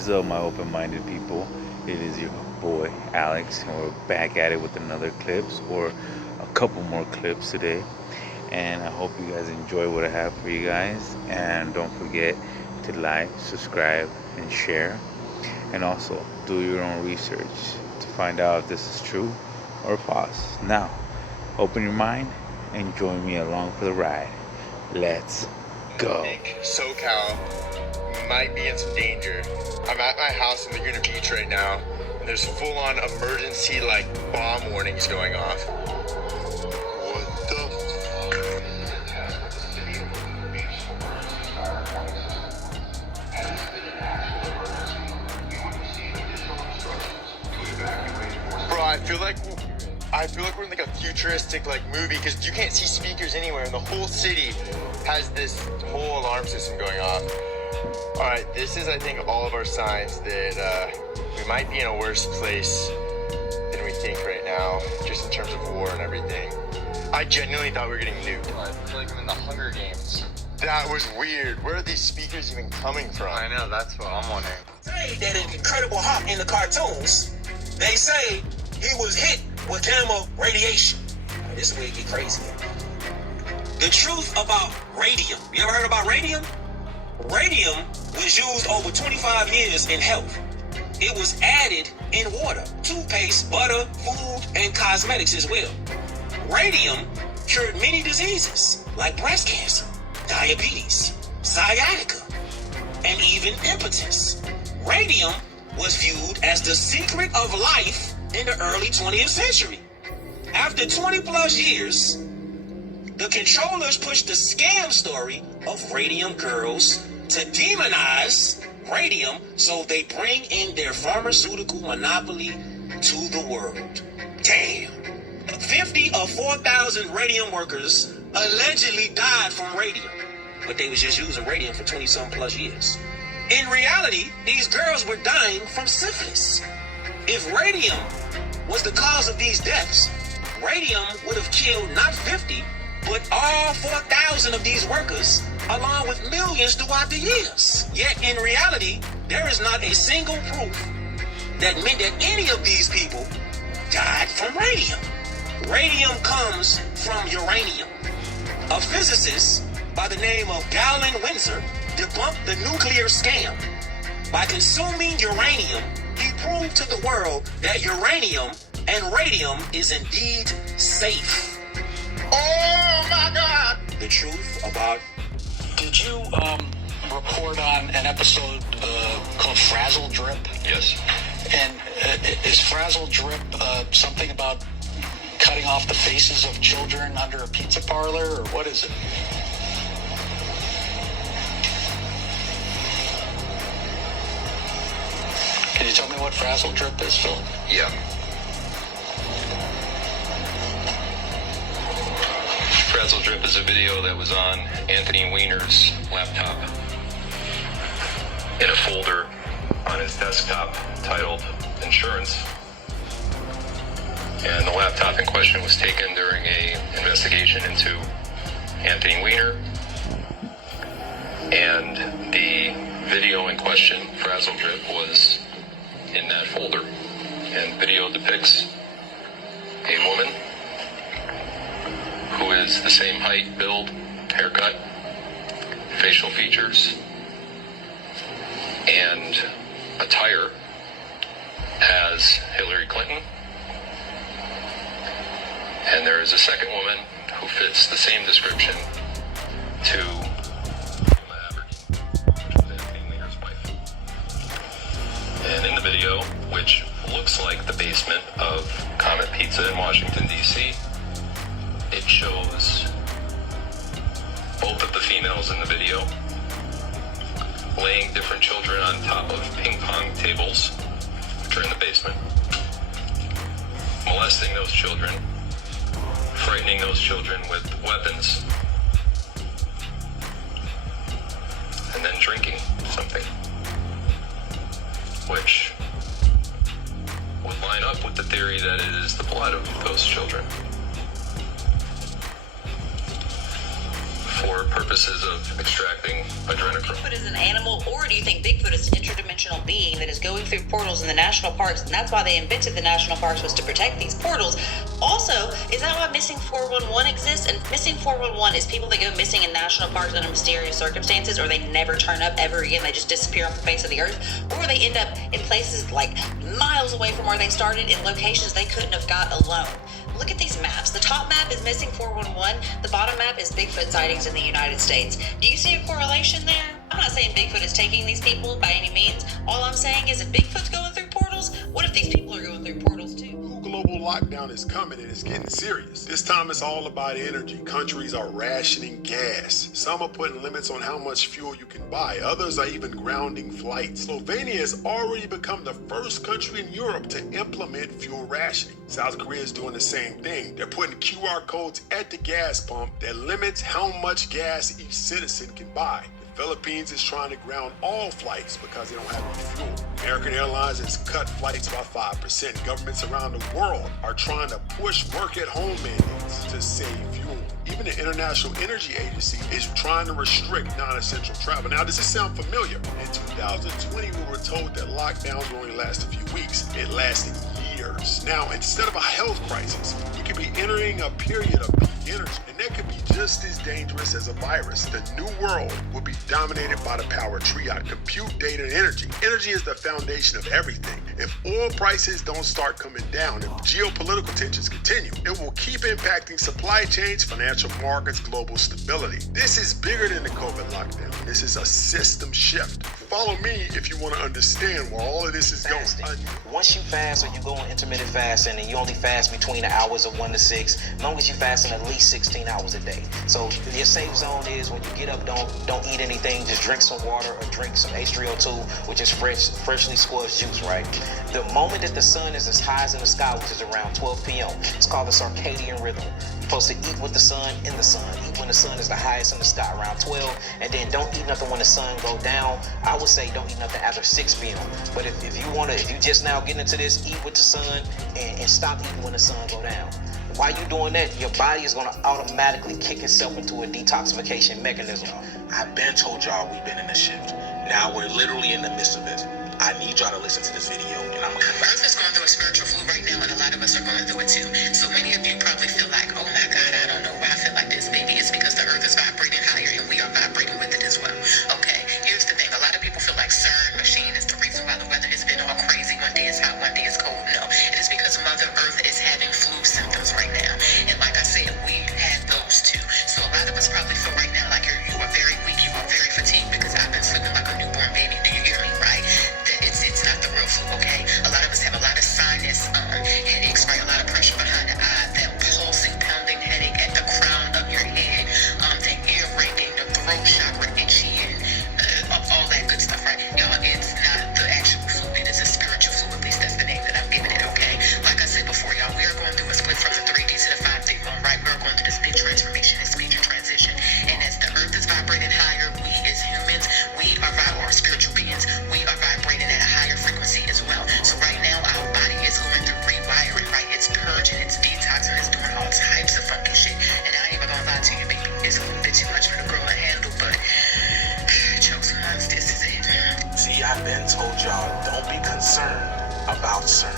is up, my open-minded people? It is your boy Alex, and we're back at it with another clips or a couple more clips today. And I hope you guys enjoy what I have for you guys. And don't forget to like, subscribe, and share. And also do your own research to find out if this is true or false. Now, open your mind and join me along for the ride. Let's go. SoCal might be in some danger. I'm at my house in Laguna Beach right now, and there's full-on emergency bomb warnings going off. What the Bro, I feel like we're in a futuristic movie, because you can't see speakers anywhere, and the whole city has this whole alarm system going off. All right, this is, I think, all of our signs that we might be in a worse place than we think right now, just in terms of war and everything. I genuinely thought we were getting nuked. I feel like I'm in the Hunger Games. That was weird. Where are these speakers even coming from? I know, that's what I'm wondering. Say that in Incredible Hulk in the cartoons, they say he was hit with gamma radiation. This is where it get crazy. The truth about radium. You ever heard about radium? Radium was used over 25 years in health. It was added in water, toothpaste, butter, food, and cosmetics as well. Radium cured many diseases like breast cancer, diabetes, sciatica, and even impotence. Radium was viewed as the secret of life in the early 20th century. After 20 plus years, the controllers pushed the scam story of radium girls to demonize radium, so they bring in their pharmaceutical monopoly to the world. Damn. 50 of 4,000 radium workers allegedly died from radium, but they was just using radium for 20-some plus years. In reality, these girls were dying from syphilis. If radium was the cause of these deaths, radium would have killed not 50, but all 4,000 of these workers, along with millions throughout the years. Yet in reality, there is not a single proof that meant that any of these people died from radium. Radium comes from uranium. A physicist by the name of Galen Windsor debunked the nuclear scam. By consuming uranium, he proved to the world that uranium and radium is indeed safe. Oh my God! The truth about... Did you report on an episode called Frazzle Drip? Yes. And is Frazzle Drip something about cutting off the faces of children under a pizza parlor, or what is it? Can you tell me what Frazzle Drip is, Phil? Yeah. Frazzle Drip is a video that was on Anthony Weiner's laptop in a folder on his desktop titled Insurance. And the laptop in question was taken during a investigation into Anthony Weiner. And the video in question, Frazzle Drip, was in that folder. And video depicts a woman who is the same height, build, haircut, facial features, and attire as Hillary Clinton. And there is a second woman who fits the same description to Emma Aberdeen, which was Anthony Weiner's wife. And in the video, which looks like the basement of Comet Pizza in Washington, D.C., it shows both of the females in the video laying different children on top of ping pong tables, which are in the basement, molesting those children, frightening those children with weapons, and then drinking something, which would line up with the theory that it is the blood of those children. for purposes of extracting adrenochrome. Bigfoot is an animal, or do you think Bigfoot is an interdimensional being that is going through portals in the national parks, and that's why they invented the national parks, was to protect these portals? Also, is that why Missing 411 exists? And Missing 411 is people that go missing in national parks under mysterious circumstances, or they never turn up ever again, they just disappear off the face of the earth, or they end up in places like miles away from where they started, in locations they couldn't have got alone. Look at these maps. The top map is Missing 411. The bottom map is Bigfoot sightings in the United States. Do you see a correlation there? I'm not saying Bigfoot is taking these people by any means. All I'm saying is, if Bigfoot's going through portals, what if these people are going through portals too? Global lockdown is coming and it's getting serious. This time it's all about energy. Countries are rationing gas. Some are putting limits on how much fuel you can buy. Others are even grounding flights. Slovenia has already become the first country in Europe to implement fuel rationing. South Korea is doing the same thing. They're putting QR codes at the gas pump that limits how much gas each citizen can buy. The Philippines is trying to ground all flights because they don't have any fuel. American Airlines has cut flights by 5%. Governments around the world are trying to push work-at-home mandates to save fuel. Even the International Energy Agency is trying to restrict non-essential travel. Now, does this sound familiar? In 2020, we were told that lockdowns would only last a few weeks. It lasted years. Now, instead of a health crisis, we could be entering a period of peak energy, and that could be just as dangerous as a virus. The new world will be dominated by the power triad: compute, data, and energy. Energy is the foundation of everything. If oil prices don't start coming down, if geopolitical tensions continue, it will keep impacting supply chains, financial markets, global stability. This is bigger than the COVID lockdown. This is a system shift. Follow me if you want to understand where all of this is going. Once you fast, or you go on intermittent fasting, and you only fast between the hours of 1 to 6, as long as you fasting at least 16 hours a day. So your safe zone is, when you get up, don't eat anything, just drink some water or drink some H3O2, which is freshly squeezed juice, right? The moment that the sun is as high as in the sky, which is around 12 p.m., it's called the circadian rhythm. You're supposed to eat with the sun, in the sun. Eat when the sun is the highest in the sky, around 12, and then don't eat nothing when the sun go down. I would say don't eat nothing after 6 p.m. But if you just now getting into this, eat with the sun and stop eating when the sun go down. While you're doing that, your body is going to automatically kick itself into a detoxification mechanism. I've been told y'all we've been in a shift. Now we're literally in the midst of it. I need y'all to listen to this video, and I'm gonna... Earth is going through a spiritual flu right now, and a lot of us are going through it too. So many of you probably feel like, oh my God, I don't know why I feel like this. Maybe it's because the Earth is vibrating higher, and we are vibrating with it as well. Okay, here's the thing. A lot of people feel like CERN machine is the reason why the weather has been all crazy. One day it's hot, one day it's cold. No, it is because Mother Earth is having flu symptoms right now. And like I said, we had those too. So a lot of us probably feel right now like you are very weak, you are very fatigued, because I've been sleeping like a newborn baby. Do you hear me, right? It's not the real flu, okay? A lot of us have a lot of sinus headaches, right? A lot of pressure behind the eye, that pulsing, pounding headache at the crown of your head, the ear ringing, the throat chakra itchy, and all that good stuff, right? Y'all, it's not the actual flu. It is a spiritual flu. At least that's the name that I'm giving it, okay? Like I said before, y'all, we are going through a split from the 3D to the 5D one, right? We're going through this big transformation, this major transition. And as the Earth is vibrating higher, we as humans, or spiritual beings, we are vibrating at a higher frequency as well. So right now, our body is going through rewiring, right? It's purging, it's detoxing, it's doing all types of funky shit. And I ain't even gonna lie to you, baby. It's a little bit too much for the girl to handle, but chosen ones, this is it. See, I've been told y'all, don't be concerned about CERN.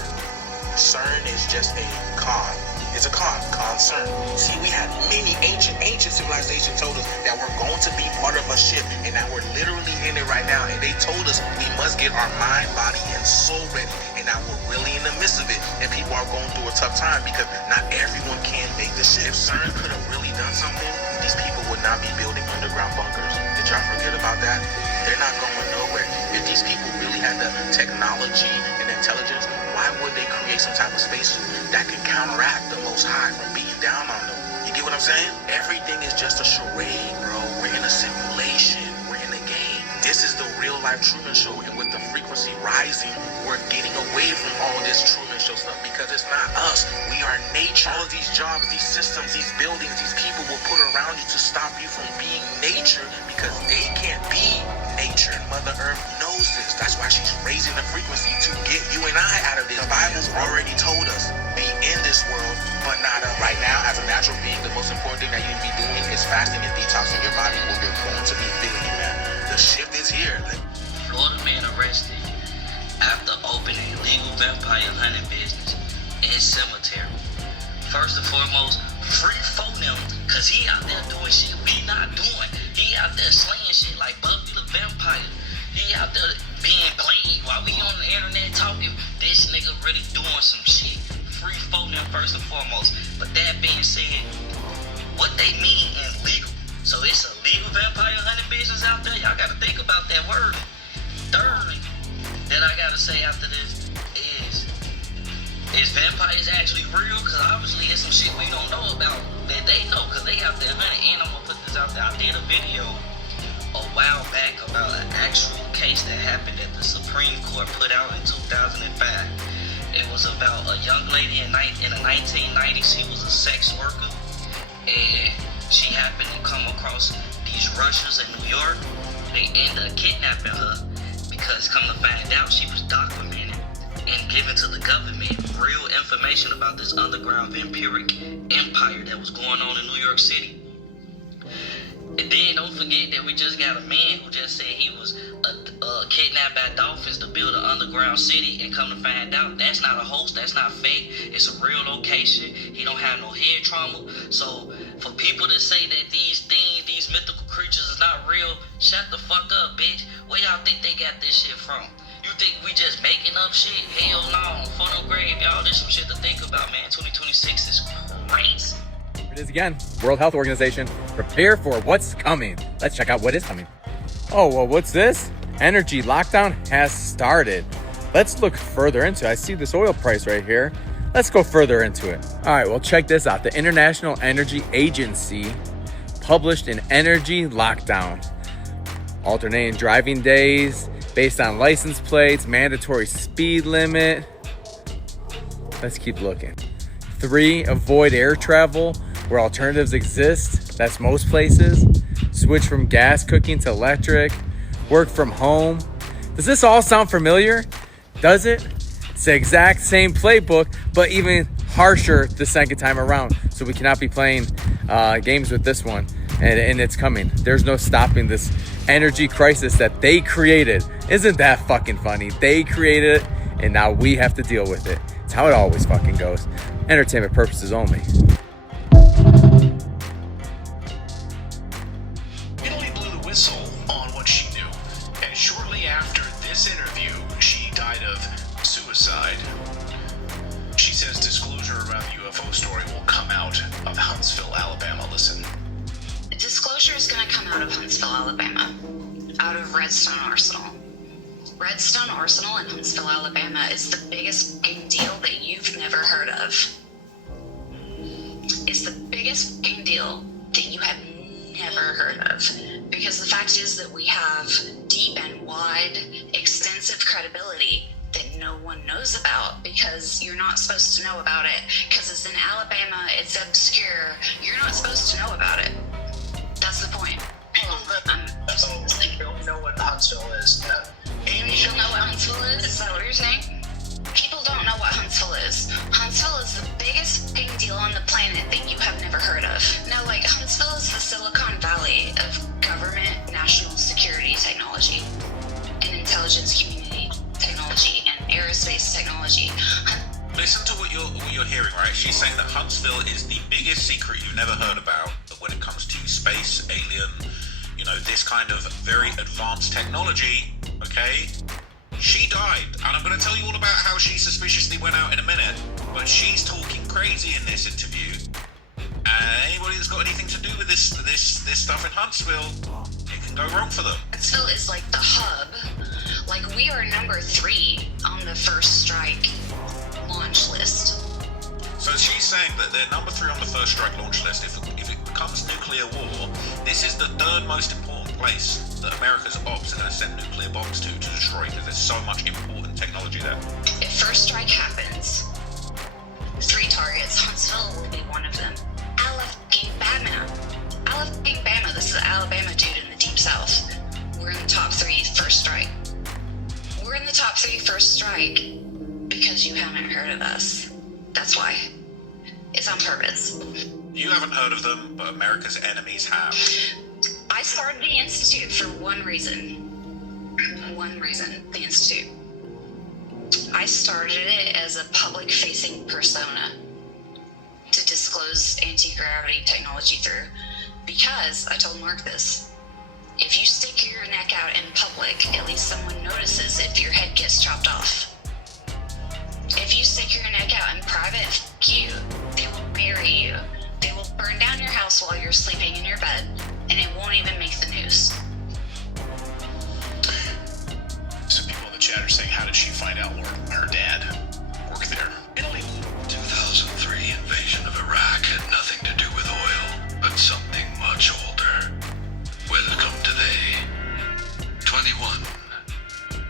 CERN is just a con. It's a concern. See, we had many ancient civilizations told us that we're going to be part of a shift, and that we're literally in it right now. And they told us we must get our mind, body, and soul ready. And now we're really in the midst of it, and people are going through a tough time because not everyone can make the shift. If CERN could have really done something, these people would not be building underground bunkers. Did y'all forget about that? They're not going nowhere. If these people really had the technology and intelligence, why would they create some type of spacesuit that can counteract the Most High from beating down on them? You get what I'm saying? Everything is just a charade, bro. We're in a simulation. We're in a game. This is the real life Truman Show, and with the frequency rising, we're getting away from all this Truman Show stuff because it's not us. We are nature. All of these jobs, these systems, these buildings, these people will put around you to stop you from being nature because they can't be nature. Mother Earth knows this. That's why she's raising the frequency to get you and I out of this. The Bible's already told us, be in this this world, but not of. Right now, as a natural being, the most important thing that you need to be doing is fasting and detoxing your body, or you're going to be feeling it, man. The shift is here. Florida man arrested after opening illegal vampire hunting business in cemetery. First and foremost, free for them, cause he out there doing shit we not doing. He out there slaying shit like Buffy the Vampire. He out there being Blade while we on the internet talking. This nigga really doing some shit. Free for them first and foremost. But that being said, what they mean in legal. So it's a legal vampire hunting business out there. Y'all gotta think about that word. Thirdly, that I gotta say after this is vampires actually real? Cause obviously it's some shit we don't know about that they know, cause they out there hunting. And I'm gonna put this out there. I did a video a while back about an actual case that happened that the Supreme Court put out in 2005. It was about a young lady in the 1990s. She was a sex worker, and she happened to come across these Russians in New York. They ended up kidnapping her because, come to find out, she was documented and given to the government real information about this underground vampiric empire that was going on in New York City. And then don't forget that we just got a man who just said he was kidnapped by dolphins to build an underground city, and come to find out that's not a hoax, that's not fake, it's a real location. He don't have no head trauma. So for people to say that these things, these mythical creatures is not real, shut the fuck up, bitch. Where y'all think they got this shit from? You think we just making up shit? Hell no. For no grave, y'all. There's some shit to think about, man. 2026 is crazy. Here it is again. World Health Organization. Prepare for what's coming. Let's check out what is coming. Oh, well, what's this? Energy lockdown has started. Let's look further into it. I see this oil price right here. Let's go further into it. All right, well, check this out. The International Energy Agency published an energy lockdown. Alternating driving days based on license plates, mandatory speed limit. Let's keep looking. 3, avoid air travel where alternatives exist. That's most places. Switch from gas cooking to electric. Work from home. Does this all sound familiar? Does it? It's the exact same playbook, but even harsher the second time around. So we cannot be playing games with this one. And it's coming. There's no stopping this energy crisis that they created. Isn't that fucking funny? They created it, and now we have to deal with it. It's how it always fucking goes. Entertainment purposes only. Italy blew the whistle on what she knew, and shortly after this interview, she died of suicide. She says disclosure around the UFO story will come out of Huntsville, Alabama. Listen. Disclosure is going to come out of Huntsville, Alabama, out of Redstone Arsenal. Redstone Arsenal in Huntsville, Alabama is the biggest fucking deal that you've never heard of. It's the biggest fucking deal that you have never heard of. Because the fact is that we have deep and wide, extensive credibility that no one knows about, because you're not supposed to know about it. Because it's in Alabama, it's obscure. You're not supposed to know about it. That's the point. People that don't know what Huntsville is. Amy, you don't know what Huntsville is? Is that what you're saying? People don't know what Huntsville is. Huntsville is the biggest fucking deal on the planet that you have never heard of. No, like, Huntsville is the Silicon Valley of government, national security technology, and intelligence community technology, and aerospace technology. Listen to what you're hearing, right? She's saying that Huntsville is the biggest secret you've never heard about when it comes to space, alien, this kind of very advanced technology, okay? She died, and I'm going to tell you all about how she suspiciously went out in a minute, but she's talking crazy in this interview. And anybody that's got anything to do with this stuff in Huntsville, it can go wrong for them. Huntsville is like the hub. Like, we are number 3 on the first strike launch list. So she's saying that they're number 3 on the first strike launch list. If it becomes nuclear war, this is the 3rd most important place that America's ops are going to send nuclear bombs to destroy, because there's so much important technology there. If first strike happens, 3 targets, Huntsville will be one of them. Alabama. This is an Alabama dude in the deep south. We're in the top 3 first strike. We're in the top 3 first strike because you haven't heard of us. That's why. It's on purpose. You haven't heard of them, but America's enemies have. I started the Institute for one reason. One reason, the Institute. I started it as a public-facing persona to disclose anti-gravity technology through, because I told Mark this. If you stick your neck out in public, at least someone notices if your head gets chopped off. If you stick your neck out in private, f*** you. They will bury you. They will burn down your house while you're sleeping in your bed, and it won't even make the news. Some people in the chat are saying, how did she find out her dad worked there? Italy. 2003 invasion of Iraq had nothing to do with oil, but something much older. Welcome to the 21.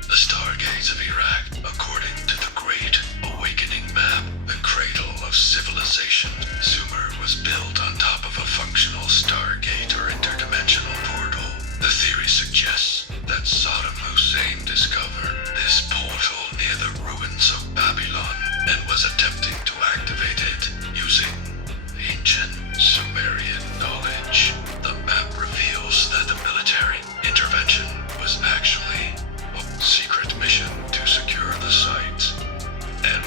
The stargates of Iraq, according to the Great Awakening map, the cradle of civilization. Sumer was built on top of a functional stargate or interdimensional portal. The theory suggests that Saddam Hussein discovered this portal near the ruins of Babylon and was attempting to activate it using ancient Sumerian knowledge. The map reveals that the military intervention was actually a secret mission to secure the site and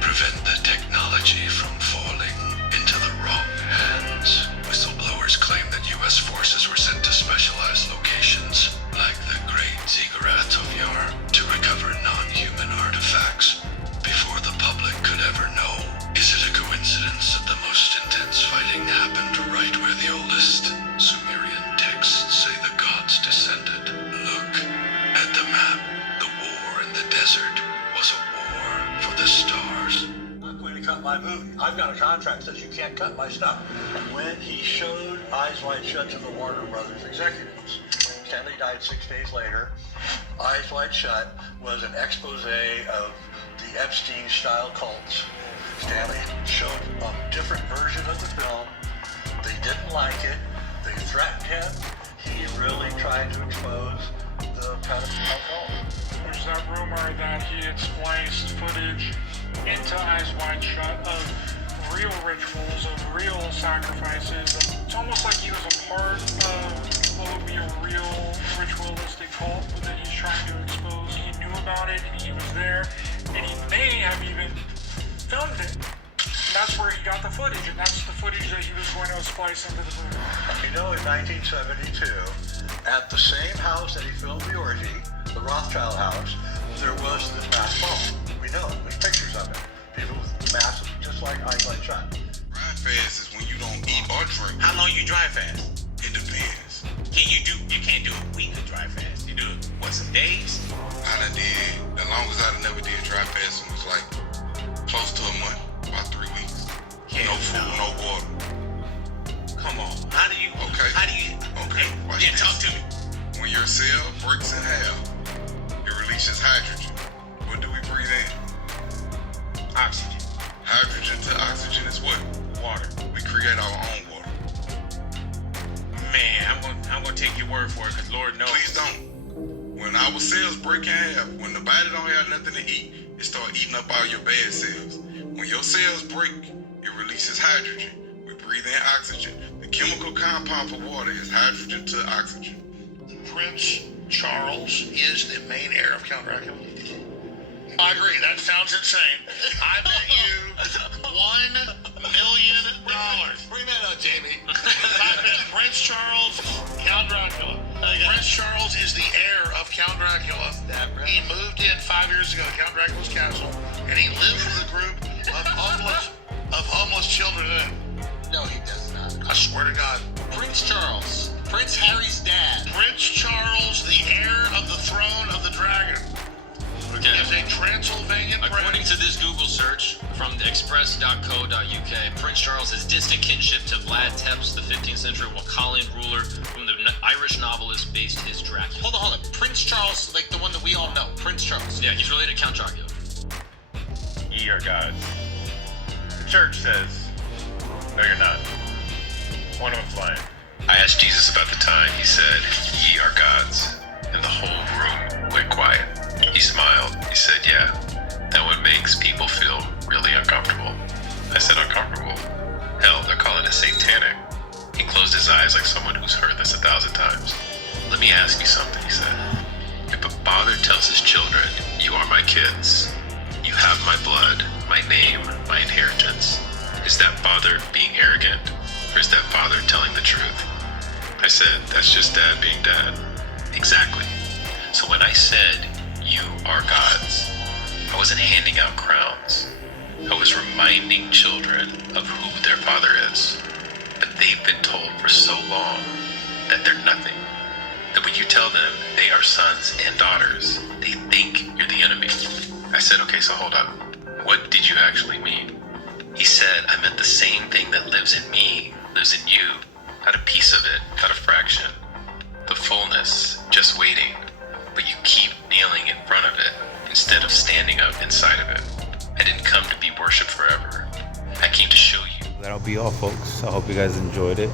prevent the technology from falling into the wrong hands. Whistleblowers claim that U.S. forces were sent to specialized locations like the Great Ziggurat of Yar to recover non-human artifacts before the public could ever know. Is it a coincidence that the most intense fighting happened right where the oldest Sumerian texts say the gods descended? Look at the map. The war in the desert was a war for the stars. I'm not going to cut my movie. I've got a contract that says you can't cut my stuff. When he showed Eyes Wide Shut to the Warner Brothers executives, Stanley died 6 days later. Eyes Wide Shut was an expose of the Epstein-style cults. Stanley showed a different version of the film. They didn't like it. They threatened him. He really tried to expose the pedophile cult. There's that rumor that he had spliced footage into Eyes Wide Shut of real rituals, of real sacrifices. It's almost like he was a part of what would be a real ritualistic cult, but that he's trying to expose. He knew about it, and he was there, and he may have even filmed it. And that's where he got the footage, and that's the footage that he was going to splice into the movie. You know, in 1972, at the same house that he filmed the orgy, the Rothschild house, there was this mass ball. We know, there's pictures of it. People with masks, just like Eyes Wide Shut. Drive fast is when you don't eat or drink. How long you drive fast? It depends. You can't do a week of drive fast. You do it, what, some days? I done did, as long as I done never did drive fast, it was like close to a month, about 3 weeks. Yeah, no food, no water. Come on. How do you? Okay, watch yeah, this. talk to me. When your cell breaks in half, it releases hydrogen. What do we breathe in? Oxygen. Hydrogen to oxygen is what? Water. We create our own water. Man, I'm gonna take your word for it, because Lord knows. Please don't. When our cells break in half, when the body don't have nothing to eat, it start eating up all your bad cells. When your cells break, it releases hydrogen. We breathe in oxygen. The chemical compound for water is hydrogen to oxygen. Prince Charles is the main heir of Count Dracula. I agree, that sounds insane. I bet you $1 million. Bring that up, Jamie. I bet Prince Charles, Count Dracula. Prince Charles is the heir of Count Dracula. He moved in 5 years ago to Count Dracula's castle, and he lives with a group of homeless children. No, he does not. I swear to God. Prince Charles. Prince Harry's dad. Prince Charles, the heir of the throne of the dragon. Okay. Is a Transylvanian According to this Google search from express.co.uk, Prince Charles has distant kinship to Vlad Tepes, the 15th century Wakallian ruler, whom the Irish novelist based his Dracula. Hold on. Prince Charles, like the one that we all know. Prince Charles. Yeah, he's related to Count Dracula. Ye are gods. The church says, no, you're not. One of them's lying. I asked Jesus about the time he said, "Ye are gods," and the whole room went quiet. He smiled. He said, "Yeah, that one makes people feel really uncomfortable." I said uncomfortable. Hell, they're calling it satanic. He closed his eyes like someone who's heard this 1,000 times. Let me ask you something, he said. If a father tells his children, you are my kids, you have my blood, my name, my inheritance, is that father being arrogant? Or is that father telling the truth? I said, that's just dad being dad. Exactly. So when I said, you are God's, I wasn't handing out crowns. I was reminding children of who their father is. But they've been told for so long that they're nothing. That when you tell them they are sons and daughters, they think you're the enemy. I said, okay, so hold up. What did you actually mean? He said, I meant the same thing that lives in me, lives in you. Not a piece of it, not a fraction. The fullness, just waiting. But you keep kneeling in front of it instead of standing up inside of it. I didn't come to be worshipped forever. I came to show you. That'll be all, folks. I hope you guys enjoyed it.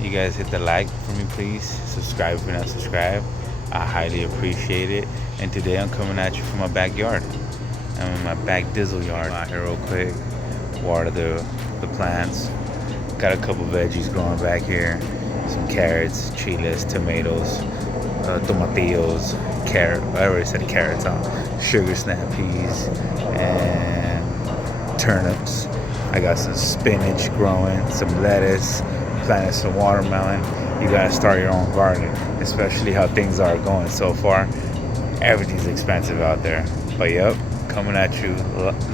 You guys hit the like for me, please. Subscribe if you're not subscribed. I highly appreciate it. And today I'm coming at you from my backyard. I'm in my back dizzle yard. Out here real quick. Water the plants. Got a couple veggies growing back here. Some carrots, chiles, tomatoes, tomatillos, carrot. I already said carrots, sugar snap peas, and turnips. I got some spinach growing, some lettuce, planted some watermelon. You gotta start your own garden, especially how things are going so far. Everything's expensive out there. But yep, coming at you,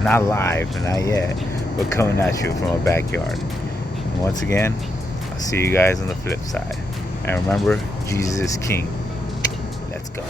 not live, not yet, but coming at you from a backyard. And once again, I'll see you guys on the flip side. And remember, Jesus is King. Let's go.